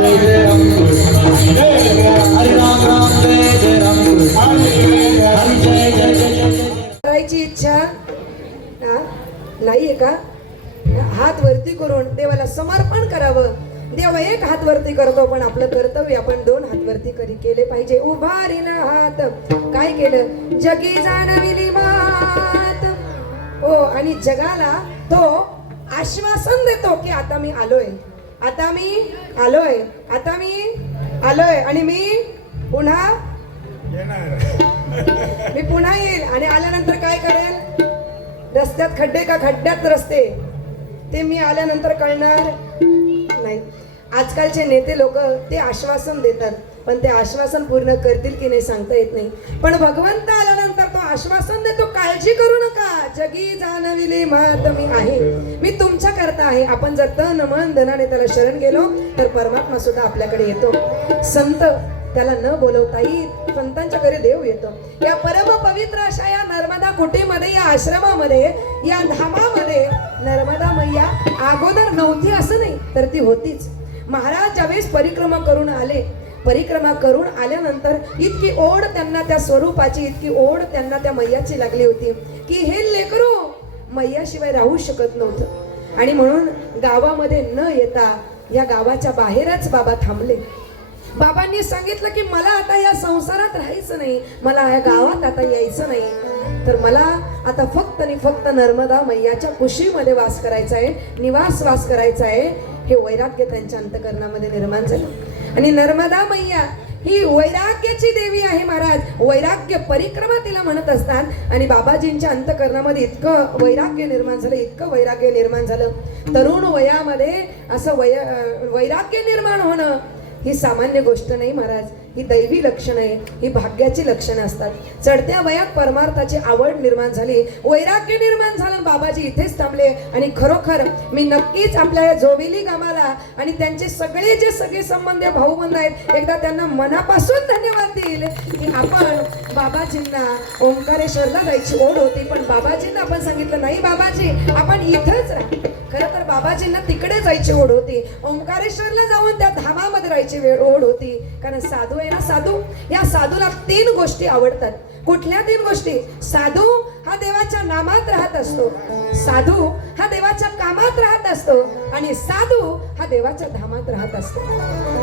जय जय राम हरे राम राम जय जय राम हरे जय जय जय करायची इच्छा नाहीये का? हात वरती करून देवाला समर्पण करावं. देव एक हात वरती करतो, पण आपलं कर्तव्य आपण दोन हात वरती केले पाहिजे. उभारीला हात काय केलं? जगी जाणविली मात. हो, आणि जगाला तो आश्वासन देतो की आता मी आलोय, आता मी आलोय, आता मी आलोय आणि मी पुन्हा येईल. आणि आल्यानंतर काय करेल? रस्त्यात खड्डे का खड्ड्यात रस्ते, ते मी आल्यानंतर कळणार नाही. आजकालचे नेते लोक ते आश्वासन देतात, पण ते आश्वासन पूर्ण करतील की नाही सांगता येत नाही. पण भगवंत आल्यानंतर तो आश्वासन देतो, काळजी करू नका, जगी जाणविली मात मी आहे, मी तुमच्या करता आहे. आपण जर तन मन धनाने त्याला शरण गेलो तर परमात्मा सुद्धा आपल्याकडे येतो. संत त्याला न बोलवताही संतांच्या घरी देव येतो. या परम पवित्र अशा या नर्मदा कुटीमध्ये, या आश्रमामध्ये, या धामामध्ये नर्मदा मैया अगोदर नव्हती असं नाही, तर ती होतीच. महाराज ज्यावेळेस परिक्रमा करून आले, परिक्रमा करून आल्यानंतर इतकी ओढ त्यांना त्या स्वरूपाची, इतकी ओढ त्यांना त्या मैयाची लागली होती की हे लेकरू मैयाशिवाय राहू शकत नव्हतं. आणि म्हणून गावामध्ये न येता या गावाच्या बाहेरच बाबा थांबले. बाबांनी सांगितलं की मला आता या संसारात राहायचं नाही, मला या गावात आता यायचं नाही, तर मला आता फक्त आणि फक्त नर्मदा मैयाच्या कुशीमध्ये वास करायचा आहे, वास करायचा आहे. हे वैराग्य त्यांच्या अंतकरणामध्ये निर्माण झालं. आणि नर्मदा मैया ही वैराग्याची देवी आहे महाराज. वैराग्य परिक्रमा तिला म्हणत असतात. आणि बाबाजींच्या अंतकरणामध्ये इतकं वैराग्य निर्माण झालं, इतकं वैराग्य निर्माण झालं. तरुण वयामध्ये असं वैराग्य निर्माण होणं ही सामान्य गोष्ट नाही महाराज, ही दैवी लक्षण आहे, ही भाग्याची लक्षणं असतात. चढत्या वयात परमार्थाची आवड निर्माण झाली, वैराग्य निर्माण झालं. बाबाजी इथेच थांबले. आणि खरोखर मी नक्कीच आपल्या या जोविली गावाला आणि त्यांचे सगळे जे सगळे संबंध भाऊबंद आहेत, एकदा त्यांना मनापासून धन्यवाद देईल की आपण बाबाजींना ओंकारेश्वरला जायची ओढ होती, पण बाबाजींना आपण सांगितलं नाही बाबाजी आपण इथंच राहा. खरं तर बाबाजींना तिकडे जायची ओढ होती, ओंकारेश्वरला जाऊन त्या धामामध्ये राहायची ओढ होती. कारण साधू आहे ना, साधू, या साधूला 3 गोष्टी आवडतात. कुठल्या 3 गोष्टी? साधू हा देवाच्या नामात राहत असतो, साधू हा देवाच्या कामात राहत असतो, आणि साधू हा देवाच्या धामात राहत असतो.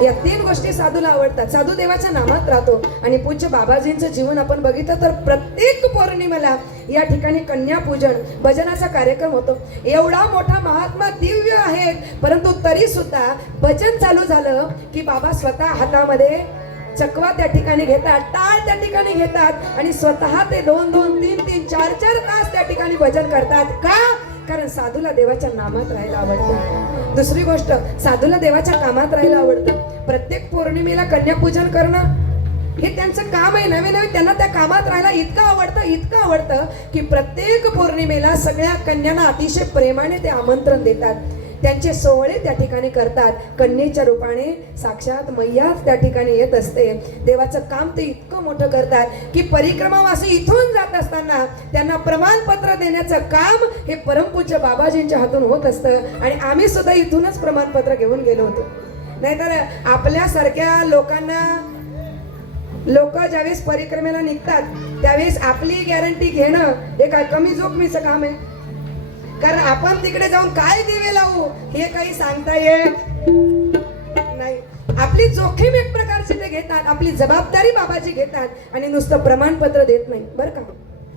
या 3 गोष्टी साधूला आवडतात. साधू देवाच्या नामात राहतो. आणि पूज्य बाबाजींचं जीवन आपण बघितलं तर प्रत्येक पौर्णिमेला या ठिकाणी कन्यापूजन भजनाचा कार्यक्रम होतो. एवढा मोठा महात्मा दिव्य आहेत, परंतु तरी सुद्धा भजन चालू झालं की बाबा स्वतः हातामध्ये चकवा त्या ठिकाणी घेतात, टाळ त्या ठिकाणी घेतात, आणि स्वतः ते 2-2, 3-3, 4-4 तास त्या ठिकाणी भजन करतात. का? कारण साधूला देवाच्या नामात राहायला आवडतं. दुसरी गोष्ट, साधूला देवाच्या कामात राहायला आवडतं. प्रत्येक पौर्णिमेला कन्यापूजन करणं हे त्यांचं काम आहे. नवे नवे त्यांना त्या कामात राहायला इतकं आवडतं की प्रत्येक पौर्णिमेला सगळ्या कन्यांना अतिशय प्रेमाने ते आमंत्रण देतात. त्यांचे सोहळे त्या ठिकाणी करतात. कन्येच्या रूपाने साक्षात मैयाच त्या ठिकाणी येत असते. देवाचं काम ते इतकं मोठं करतात की परिक्रमावासी इथून जात असताना त्यांना प्रमाणपत्र देण्याचं काम हे परमपूज्य बाबाजींच्या हातून होत असतं. आणि आम्ही सुद्धा इथूनच प्रमाणपत्र घेऊन गेलो होतो. नाहीतर आपल्यासारख्या लोकांना, लोक ज्यावेळेस परिक्रमेला निघतात त्यावेळेस आपली गॅरंटी घेणं हे काय कमी जोखमीचं काम आहे? कारण आपण तिकडे जाऊन काय दिवे लावू हे काही सांगता येत नाही. आपली जोखीम एक प्रकारची ते घेतात, आपली जबाबदारी बाबाजी घेतात आणि नुसतं प्रमाणपत्र देत नाही बरं का.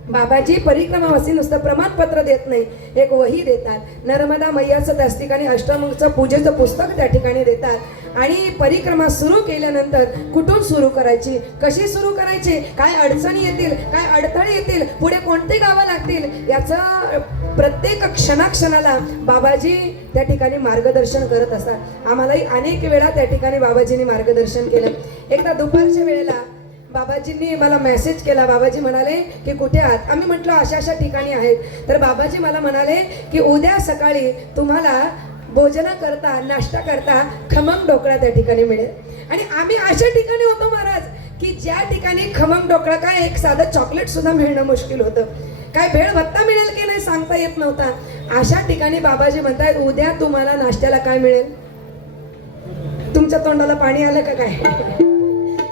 बाबाजी परिक्रमावासी नुसतं प्रमाणपत्र देत नाही, एक वही देतात. नर्मदा मैयाचं त्याच ठिकाणी अष्टमंगचं पूजेचं पुस्तक त्या ठिकाणी देतात. आणि परिक्रमा सुरू केल्यानंतर कुठून सुरू करायची, कशी सुरू करायची, काय अडचणी येतील, काय अडथळे येतील, पुढे कोणते गावं लागतील, याचं प्रत्येक क्षणाक्षणाला बाबाजी त्या ठिकाणी मार्गदर्शन करत असतात. आम्हालाही अनेक वेळा त्या ठिकाणी बाबाजींनी मार्गदर्शन केलं. एकदा दुपारच्या वेळेला बाबाजींनी मला मेसेज केला. बाबाजी म्हणाले की कुठे आहात? आम्ही म्हटलं अशा अशा ठिकाणी आहेत. तर बाबाजी मला म्हणाले की उद्या सकाळी तुम्हाला भोजना करता, नाश्ता करता खमंग ढोकळा त्या ठिकाणी मिळेल. आणि आम्ही अशा ठिकाणी होतो महाराज की ज्या ठिकाणी खमंग ढोकळा काय एक साधं चॉकलेट सुद्धा मिळणं मुश्किल होतं. काय भेळ भत्ता मिळेल की नाही सांगता येत नव्हता. अशा ठिकाणी बाबाजी म्हणतात उद्या तुम्हाला नाश्त्याला काय मिळेल? तुमच्या तोंडाला पाणी आलं का काय?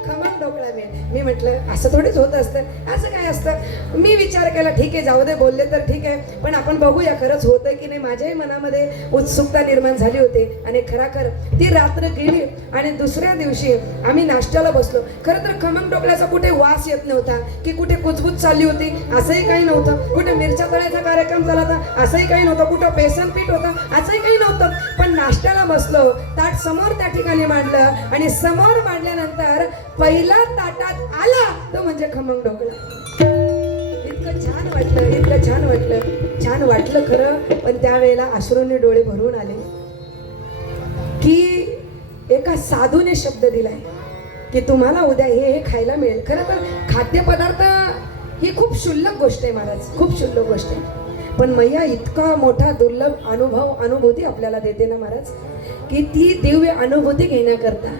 खमंग ढोकळा मिळेल. मी म्हटलं असं थोडीच होत असतं, असं काय असतं. मी विचार केला ठीक आहे जाऊ दे, बोलले तर ठीक आहे, पण आपण बघूया खरंच होतंय की नाही. माझ्याही मनामध्ये उत्सुकता निर्माण झाली होती आणि खराखर ती रात्र गेली आणि दुसऱ्या दिवशी आम्ही नाश्त्याला बसलो. खरं तर खमंग ढोकळ्याचा कुठे वास येत नव्हता की कुठे कुजबूज चालली होती असंही काही नव्हतं, कुठे मिरच्या तळ्याचा कार्यक्रम झाला होता असंही काही नव्हतं, कुठं बेसन पीठ होतं असंही काही नव्हतं. पण नाश्त्याला बसलो, ताट समोर त्या ठिकाणी मांडलं आणि समोर मांडल्यानंतर पहिला ताटात आला तो म्हणजे खमंग ढोकळा. इतकं छान वाटलं, इतकं छान वाटलं, छान वाटलं खरं. पण त्यावेळेला अश्रूंनी डोळे भरून आले की एका साधूने शब्द दिलाय की तुम्हाला उद्या हे खायला मिळेल. खरं तर खाद्यपदार्थ ही खूप क्षुल्लक गोष्ट आहे महाराज, खूप क्षुल्लक गोष्ट आहे. पण मैया इतका मोठा दुर्लभ अनुभूती आपल्याला देते ना महाराज, की ती दिव्य अनुभूती घेण्याकरता,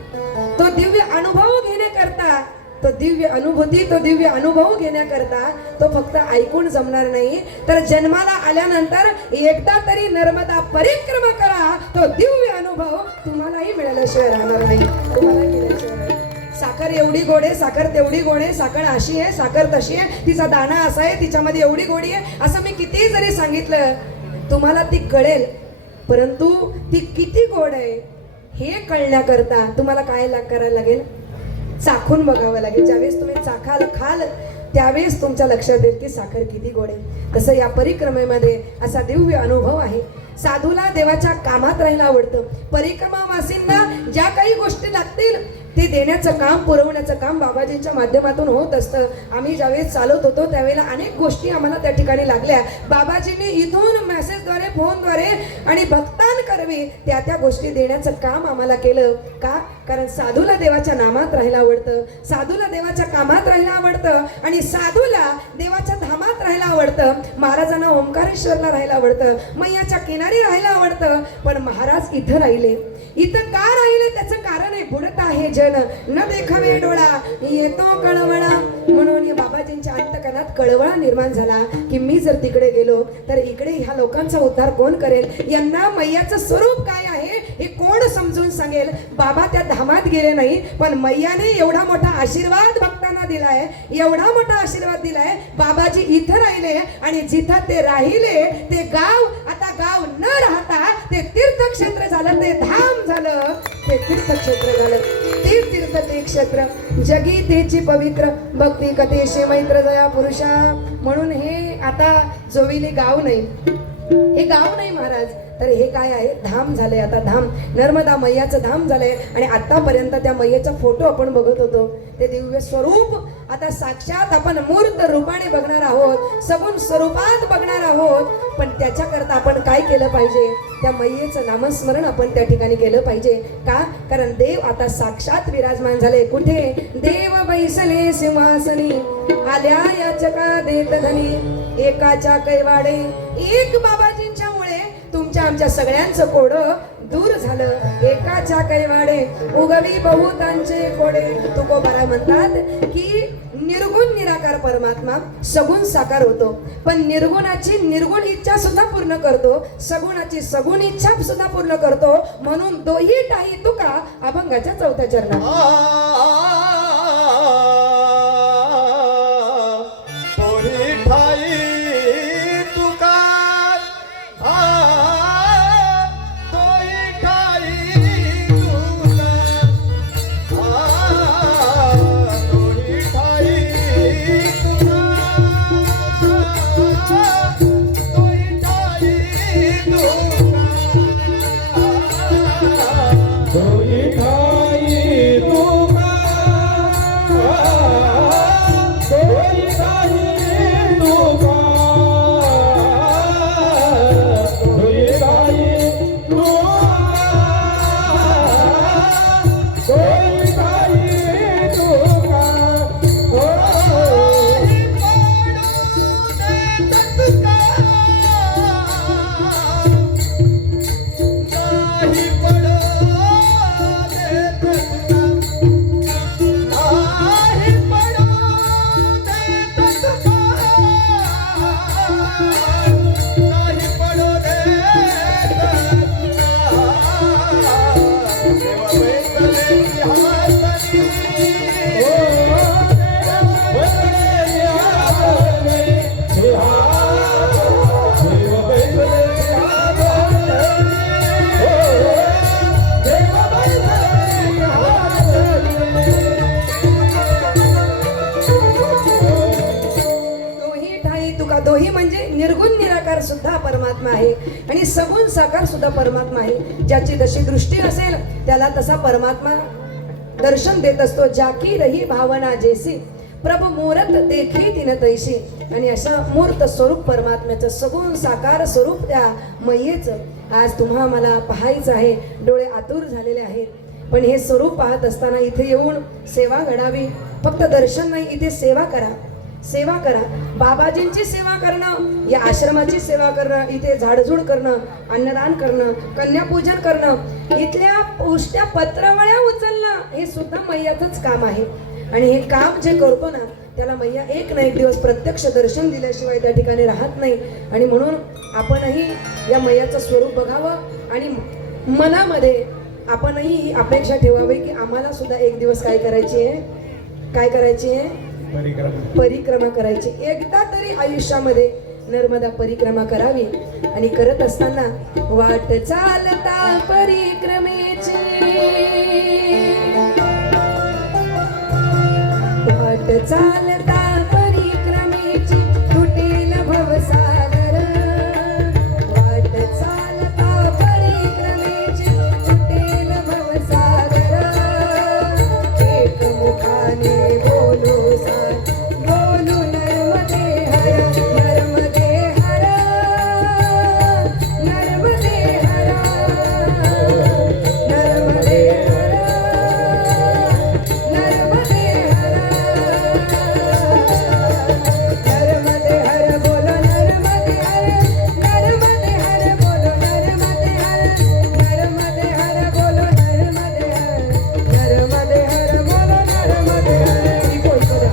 तो दिव्य अनुभव घेण्याकरता, तो दिव्य अनुभूती, तो दिव्य अनुभव घेण्याकरता तो फक्त ऐकून जमणार नाही, तर जन्माला आल्यानंतर एकदा तरी नर्मदा परिक्रमा करा. तो दिव्य अनुभव तुम्हालाही मिळाल्याशिवाय राहणार नाही, तुम्हालाही मिळाल्याशिवाय राहणार. साखर एवढी गोड आहे, साखर तेवढी गोड आहे, साखर अशी आहे, साखर तशी आहे, तिचा दाणा असा आहे, तिच्यामध्ये एवढी गोडी आहे, असं मी किती जरी सांगितलं तुम्हाला ती कळेल. परंतु ती किती गोड आहे हे कळण्याकरता तुम्हाला काय करायला लागेल? चाखून बघावं लागेल. ज्यावेळेस तुम्ही खाल त्यावेळेस तुमच्या लक्षात येईल की साखर किती गोड आहे. तसं या परिक्रमेमध्ये असा दिव्य अनुभव आहे. साधूला देवाच्या कामात राहायला आवडतं. परिक्रमावासींना ज्या काही गोष्टी लागतील ते देण्याचं काम, पुरवण्याचं काम बाबाजींच्या माध्यमातून होत असतं. आम्ही ज्यावेळेस चालत होतो त्यावेळेला अनेक गोष्टी आम्हाला त्या ठिकाणी लागल्या. बाबाजींनी इथून मेसेजद्वारे, फोनद्वारे आणि भक्तांकरवी त्या गोष्टी देण्याचं काम आम्हाला केलं. का? कारण साधूला देवाच्या नामात राहायला आवडतं, साधूला देवाच्या कामात राहायला आवडतं आणि साधूला देवाच्या धामात राहायला आवडतं. महाराजांना ओंकारेश्वरला राहायला आवडतं, मैयाच्या किनारी राहायला आवडतं. पण महाराज इथं राहिले. इथं का राहिले त्याचं कारण आहे. बुडत आहे जन न देखावे डोळा, येतो कळवळा. म्हणून या बाबाजींच्या अंतकरणात कळवळा निर्माण झाला की मी जर तिकडे गेलो तर इकडे ह्या लोकांचा उद्धार कोण करेल? यांना मैयाचं स्वरूप काय आहे हे कोण समजून सांगेल? बाबा त्या धामात गेले नाही, पण मैयाने एवढा मोठा आशीर्वाद भक्तांना दिलाय, एवढा मोठा आशीर्वाद दिलाय. बाबाजी इथं राहिले आणि जिथं ते राहिले ते गाव आता गाव न राहता ते तीर्थक्षेत्र झालं, ते धाम झालं, ते तीर्थक्षेत्र झालं. ते तीर्थ ते क्षेत्र जगी तेची पवित्र भक्ती कथेशी मैत्र जया पुरुषा. म्हणून हे आता जोविले गाव नाही, हे गाव नाही महाराज, तर हे काय आहे? धाम झालंय. आता धाम नर्मदा मैयाचं धाम झालंय. आणि आतापर्यंत त्या मैयाचा फोटो आपण बघत होतो, ते दिव्य स्वरूप आता साक्षात आपण मूर्त रूपाने बघणार आहोत, सगुण स्वरूपात बघणार आहोत. पण त्याच्याकरता आपण काय केलं पाहिजे? त्या मैयेचं नामस्मरण आपण त्या ठिकाणी केलं पाहिजे. का? कारण देव आता साक्षात विराजमान झाले. कुठे? देव बैसले सिंहासनी, आल्या याचका देत धनी, एकाच्या कैवाडे. एक बाबाजींच्या मुळे तुमच्या आमच्या सगळ्यांचं कोडं दूर झालं. एकाच्या कैवाडे उगवी बहुतांचे कोडे. तुकोबारा म्हणतात की निर्गुण निराकार परमात्मा सगुण साकार होतो, पण निर्गुणाची निर्गुण इच्छा सुद्धा पूर्ण करतो, सगुणाची सगुण इच्छा सुद्धा पूर्ण करतो. म्हणून दोही टाही तुका अभंगाच्या 4थ्या चरणात. ठाई तुका परमात्मा आहे आणि सगुण साकार सुद्धा परमात्मा आहे. ज्याची जशी दृष्टी असेल त्याला तसा परमात्मा दर्शन देत असतो. जाकी रही भावना जैसी प्रभु मूर्त देखी तिन तैशी. आणि असं मूर्त स्वरूप परमात्म्याचं सगुण साकार स्वरूप त्या मैयेचं आज तुम्हा मला पाहायचं आहे. डोळे आतुर झालेले आहेत. पण हे स्वरूप पाहत असताना इथे येऊन सेवा घडावी. फक्त दर्शन नाही, इथे सेवा करा. सेवा करा. बाबाजींची सेवा करणं, या आश्रमाची सेवा करणं, इथे झाडझूड करणं, अन्नदान करणं, कन्यापूजन करणं, इथल्या उष्ट्या पत्रावळ्या उचलणं, हे सुद्धा मैयाचंच काम आहे. आणि हे काम जे करतो ना त्याला मैया एक ना एक दिवस प्रत्यक्ष दर्शन दिल्याशिवाय त्या ठिकाणी राहत नाही. आणि म्हणून आपणही या मैयाचं स्वरूप बघावं आणि मनामध्ये आपणही ही अपेक्षा ठेवावी की आम्हाला सुद्धा एक दिवस काय करायची आहे, काय करायची आहे, परिक्रमा करायची. एकदा तरी आयुष्यामध्ये नर्मदा परिक्रमा करावी. आणि करत असताना वाट चालता परिक्रमेची, वाट चालता परिक्रमेची तुटेल भवसागर. वाट चालता परिक्रमेची तुटेल भवसागर. एक मुखाने बोलू बोलू नर्मदे हर, नर्मदे हर, नर्मदे हर, नर्मदे हर, नर्मदे हर, नर्मदे हर बोलो नर्मदे हर, नर्मदे हर बोलो नर्मदे हर, नर्मदे हर बोलो नर्मदे हर, नर्मदे हर बोलो नर्मदे हर. ही कोई करा.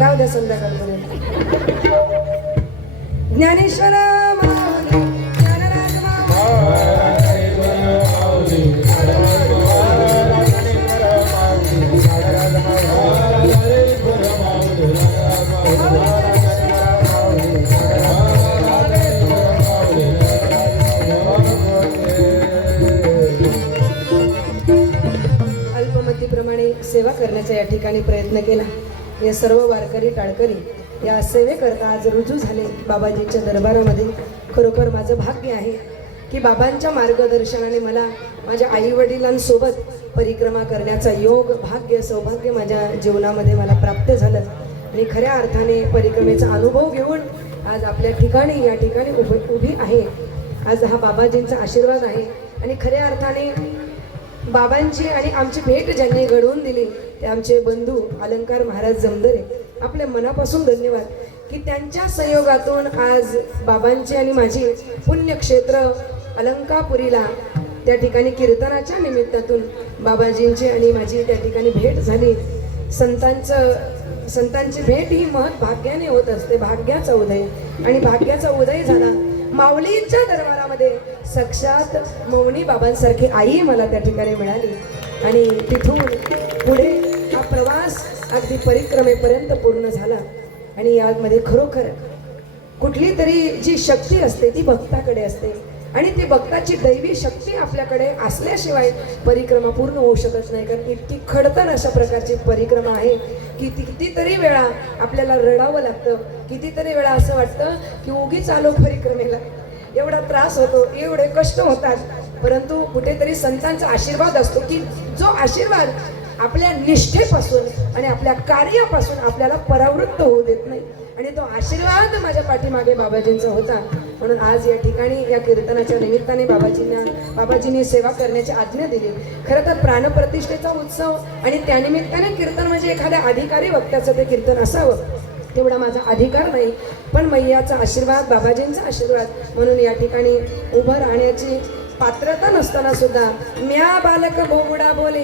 राहू द्या संध्याकाळपर्यंत. ज्ञानेश्वर माऊली, ज्ञानराज अल्पमतीप्रमाणे सेवा करण्याचा या ठिकाणी प्रयत्न केला. या सर्व वारकरी टाळकरी या सेवेकरता आज रुजू झाले बाबाजींच्या दरबारामध्ये. खरोखर माझं भाग्य आहे की बाबांच्या मार्गदर्शनाने मला माझ्या आईवडिलांसोबत परिक्रमा करण्याचा योग, भाग्य, सौभाग्य माझ्या जीवनामध्ये मला प्राप्त झालं. आणि खऱ्या अर्थाने परिक्रमेचा अनुभव घेऊन आज आपल्या ठिकाणी या ठिकाणी उभी आहे. आज हा बाबाजींचा आशीर्वाद आहे. आणि खऱ्या अर्थाने बाबांची आणि आमची भेट ज्यांनी घडवून दिली ते आमचे बंधू अलंकार महाराज जमदरे. आपल्या मनापासून धन्यवाद की त्यांच्या संयोगातून आज बाबांची आणि माझी पुण्यक्षेत्र अलंकापुरीला त्या ठिकाणी कीर्तनाच्या निमित्तातून बाबाजींची आणि माझी त्या ठिकाणी भेट झाली. संतांची भेट ही महत् भाग्याने होत असते, भाग्याचा उदय. आणि भाग्याचा उदय झाला. माऊलींच्या दरबारामध्ये साक्षात मौनी बाबांसारखी आई मला त्या ठिकाणी मिळाली. आणि तिथून पुढे हा प्रवास अगदी परिक्रमेपर्यंत पूर्ण झाला. आणि यामध्ये खरोखर कुठली तरी जी शक्ती असते ती भक्ताकडे असते. आणि ती भक्ताची दैवी शक्ती आपल्याकडे असल्याशिवाय परिक्रमा पूर्ण होऊ शकत नाही. कारण इतकी खडतर अशा प्रकारची परिक्रमा आहे की कितीतरी वेळा आपल्याला रडावं लागतं. कितीतरी वेळा असं वाटतं की उगीच आलो परिक्रमेला, एवढा त्रास होतो, एवढे कष्ट होतात. परंतु कुठेतरी संतांचा आशीर्वाद असतो की जो आशीर्वाद आपल्या निष्ठेपासून आणि आपल्या कार्यापासून आपल्याला परावृत्त होऊ देत नाही. आणि तो आशीर्वाद माझ्या पाठीमागे बाबाजींचा होता. म्हणून आज या ठिकाणी या कीर्तनाच्या निमित्ताने बाबाजींनी सेवा करण्याची आज्ञा दिली. खरं तर प्राणप्रतिष्ठेचा उत्सव आणि त्यानिमित्ताने कीर्तन म्हणजे एखाद्या अधिकारी वक्त्याचं ते कीर्तन असावं तेवढा माझा अधिकार नाही. पण मैयाचा आशीर्वाद, बाबाजींचा आशीर्वाद म्हणून या ठिकाणी उभं राहण्याची पात्रता नसताना सुद्धा म्या बालक बोबडा बोले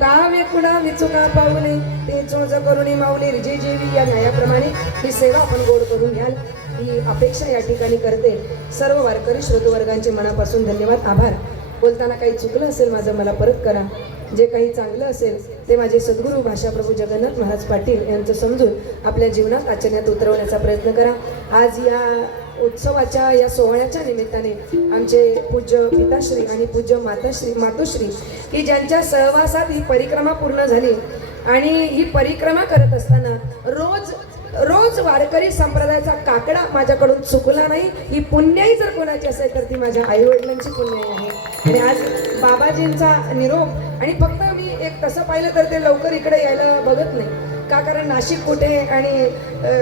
काव्य कुणा विचुका पावले ते चोज करुणी माऊली रिजे जेवी या न्यायाप्रमाणे ही सेवा आपण गोड करून घ्याल ही अपेक्षा या ठिकाणी करते. सर्व वारकरी श्रोतवर्गांचे मनापासून धन्यवाद, आभार. बोलताना काही चुकलं असेल माझं मला परत करा. जे काही चांगलं असेल ते माझे सद्गुरू भाषाप्रभू जगन्नाथ महाराज पाटील यांचं समजून आपल्या जीवनात आचरणात उतरवण्याचा प्रयत्न करा. आज या उत्सवाच्या या सोहळ्याच्या निमित्ताने आमचे पूज्य पिताश्री आणि पूज्य मातोश्री की ज्यांच्या सहवासात ही परिक्रमा पूर्ण झाली. आणि ही परिक्रमा करत असताना रोज वारकरी संप्रदायाचा काकडा माझ्याकडून चुकला नाही. ही पुण्याई जर कोणाची असेल तर ती माझ्या आईवडिलांची पुण्याई आहे. आणि आज बाबाजींचा निरोप. आणि फक्त मी एक तसं पाहिलं तर ते लवकर इकडे यायला बघत नाही का, कारण नाशिक कुठे आणि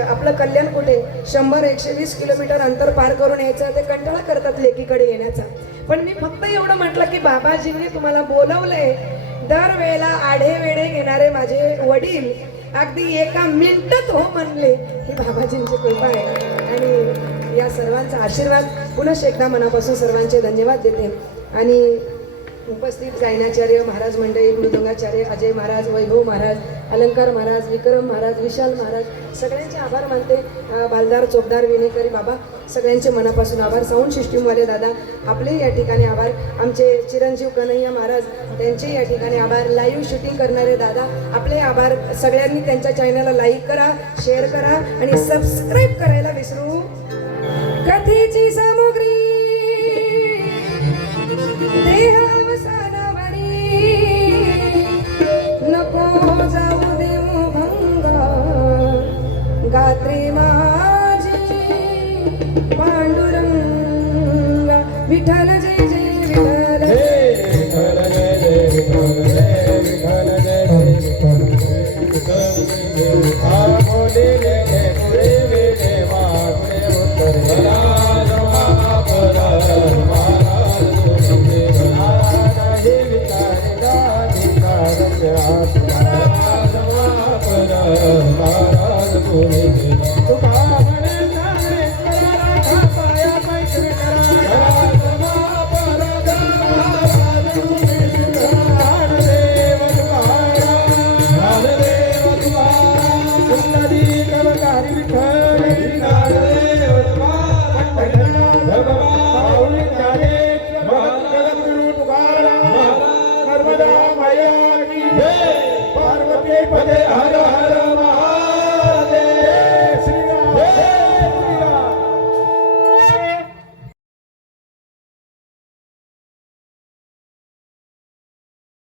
आपलं कल्याण कुठे 100-120 किलोमीटर अंतर पार करून यायचं, ते कंटाळा करतात लेकीकडे येण्याचा. पण मी फक्त एवढं म्हटलं की बाबाजींनी तुम्हाला बोलवलंय. दरवेळेला आढे वेढे घेणारे माझे वडील अगदी एका मिनिटात हो म्हणले, ही बाबाजींची कृपा आहे. आणि या सर्वांचा आशीर्वाद पुनश्च एकदा मनापासून सर्वांचे धन्यवाद देते. आणि उपस्थित गायनाचार्य महाराज मंडळी, मृदंगाचार्य अजय महाराज, वैभव महाराज, अलंकार महाराज, विक्रम महाराज, विशाल महाराज, सगळ्यांचे आभार मानते. बालदार चोपदार विनेकरी बाबा सगळ्यांचे मनापासून आभार. साऊंड सिस्टीमवाले दादा आपले या ठिकाणी आभार. आमचे चिरंजीव कन्हैया महाराज त्यांचे या ठिकाणी आभार. लाईव्ह शूटिंग करणारे दादा आपले आभार. सगळ्यांनी त्यांच्या चॅनलला लाईक करा, शेअर करा आणि सबस्क्राईब करायला विसरू. कथेची सामग्री देहावसानावरी नको जाऊ देऊ भंगा. गात्री माझी पांडुरंगा विठ्ठल जय जय विठ्ठल जय